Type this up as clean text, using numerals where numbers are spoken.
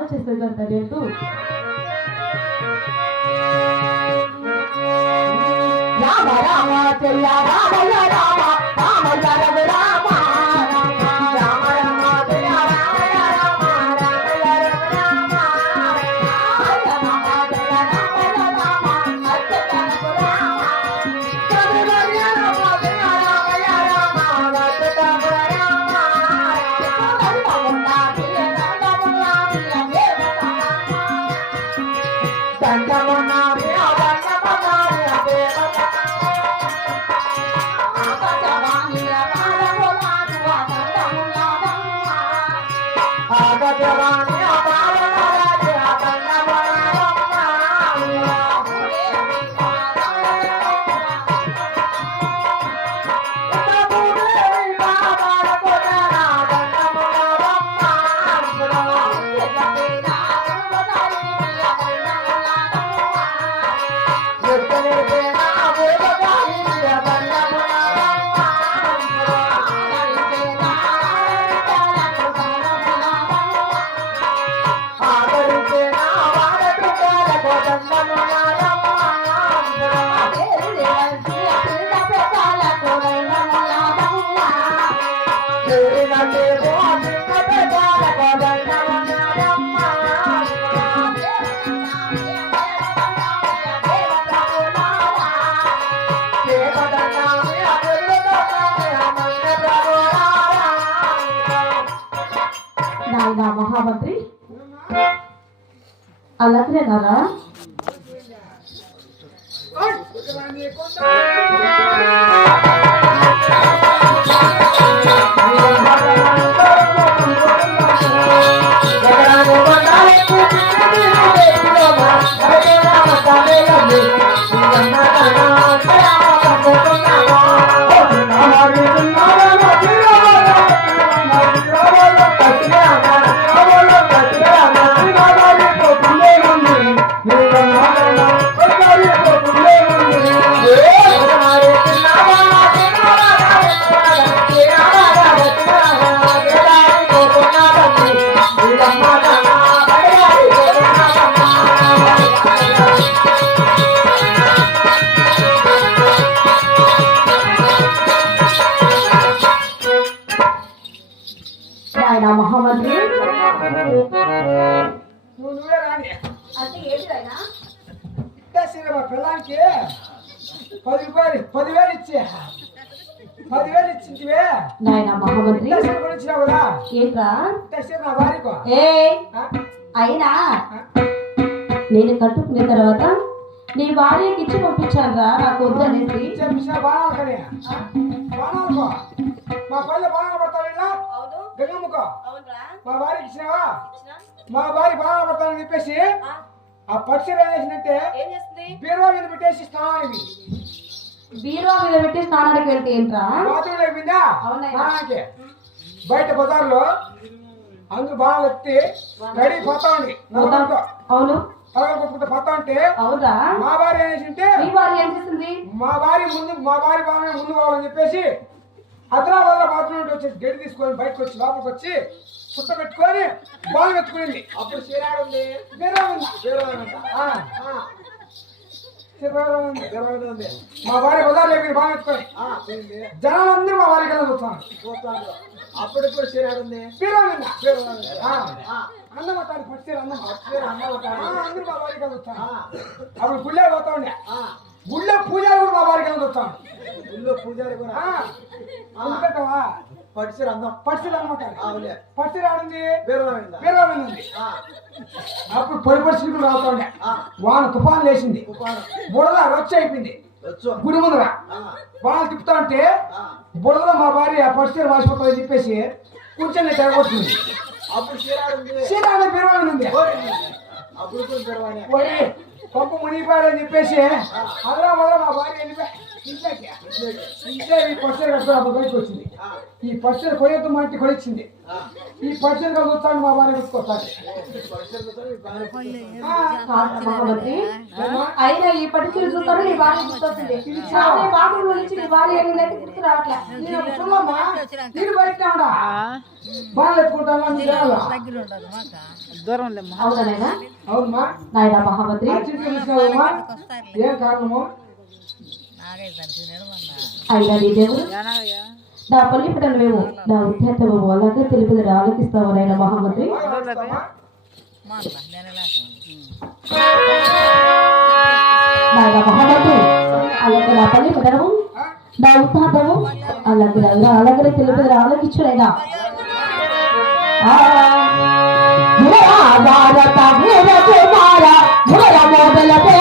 స్నానం చేసేదంటారు ఏంటూ రామ రామ చెల్ల రామయ్య రామ రామయ్య రఘు రామ రామ రామ చెల్ల రామయ్య రామ రామయ్య రఘు రామ రామ చెల్ల రామయ్య రామ అచ్చట రఘు రామ చదురయ్య రామ చెల్ల రామయ్య రామ అచ్చట రఘు రామ దండమున్నా పిల్ల దండమున్నా పిల్ల దేవత దండమున్నా పిల్ల దండమున్నా దేవత మహామంత్రి అలాగేనారా మహామంత్రి నువ్వే రాని అంటే ఏంటి ఆయన పిల్లలకి 10 రూపాయలు 10,000 ఇచ్చే 10,000 ఇచ్చింటివే నాయన మహామంత్రి ఇచ్చినావు కదా ఏంట్రా నా భార్యకు అయినా నేను కట్టుకున్న తర్వాత నీ భార్యకి ఇచ్చి పంపించాను రా నాకు వద్దనేసి చెప్పిన బాణాలు కానీ బాణాలకు మా పల్లె బాణాలు పడతావు గంగమ్మకో మా భార్యకి ఇచ్చినావా మా భార్య బాణాలు పడతానని చెప్పేసి ఆ పక్షి వేసినట్టే బీరువా మీద పెట్టేసి స్నానానికి బీరువా మీద పెట్టి స్నానానికి వెళ్తే ఏంట్రా బాత్రూంలో అయిపోయిందా స్నానానికి బయట బజార్లో అందరూ బాణాలు ఎత్తి రెడీ పోతా ఉంది అవును కొట్టుకుంటే పోతా ఉంటే అవునా మా భార్య వేసింటే మీ భార్య ఏం చేసింది మా భార్య బాగా ముందు కావాలని చెప్పేసి హైదరాబాద్ బాత్రూమ్ వచ్చి గడి తీసుకొని బయటకు వచ్చి లోపలికి వచ్చి చుట్ట పెట్టుకొని బాల్ ఎత్తుకునింది అప్పుడు చీరాడుంది మా భార్య బజార్ లేకపోతే బాగా ఎత్తుకొని జనాలందరూ మా భార్య కింద చూస్తాను అప్పుడు ఇప్పుడు చీరాడుంది అన్నం పట్టాలి పచ్చి అన్నం అందరూ మా భార్య కింద చూస్తాను అప్పుడు గుళ్ళే పోతా ఉండే గుళ్ళో పూజారి కూడా మా భార్య కింద చూస్తాను గుళ్ళో పూజారి కూడా అందుకంటావా పట్టిసీర అందం పట్టిసీర అనమాట పట్టిసీర ఆడింది ఉంది అప్పుడు పొడి పరిస్థితులు రావుతుండే వాన తుఫాన్ లేచింది బుడద రొచ్చి అయిపోయింది గుడి ముందర వాన తిప్పుతా ఉంటే బుడదలో మా భార్య పట్టిసీర వాసిపోతుందని చెప్పేసి కూర్చొని తెగొచ్చింది అప్పుడు చీరాడ బీరవాణి ఉంది అప్పుడు పంప మునిగిపోయారని చెప్పేసి అదరా మొదల మా భార్య ఇంట్లోకి ఇంట్లో ఈ పచ్చడి కట్టుకుని అప్పుడు బయటకు వచ్చింది. ఈ పచ్చడి కొయ్యొద్దు మా ఇంటికి కొనిచ్చింది. ఈ పచ్చడి చూస్తాను మా భార్య గుర్తుకొస్తాను. మహామంత్రి అయినా ఈ పట్టించులు చూస్తాను నీ భార్య గుర్తొస్తుంది. బాబు గురించి నీ భార్య ఏమైందంటే గుర్తు రావట్లే. నేను చూడమ్మా నేను బయట ఉండా బాగా ఎత్తుకుంటాను. అవునైనా అవునమ్మా నాయన మహామంత్రి అమ్మా ఏం కారణము? అయినా నీ దేవుడు నా పల్లి పిట్టలు మేము నా ఉద్యోగము అలాగే తెలుపుదని ఆలోచిస్తాము నాయన మహామంత్రి. నాయన మహామంత్రి అలాగే నా పల్లి పిట్టము నా ఉత్సాహము అలాగే తెలుపుదని ఆలోచించునైనా భారత వీర కుమార మొదలతే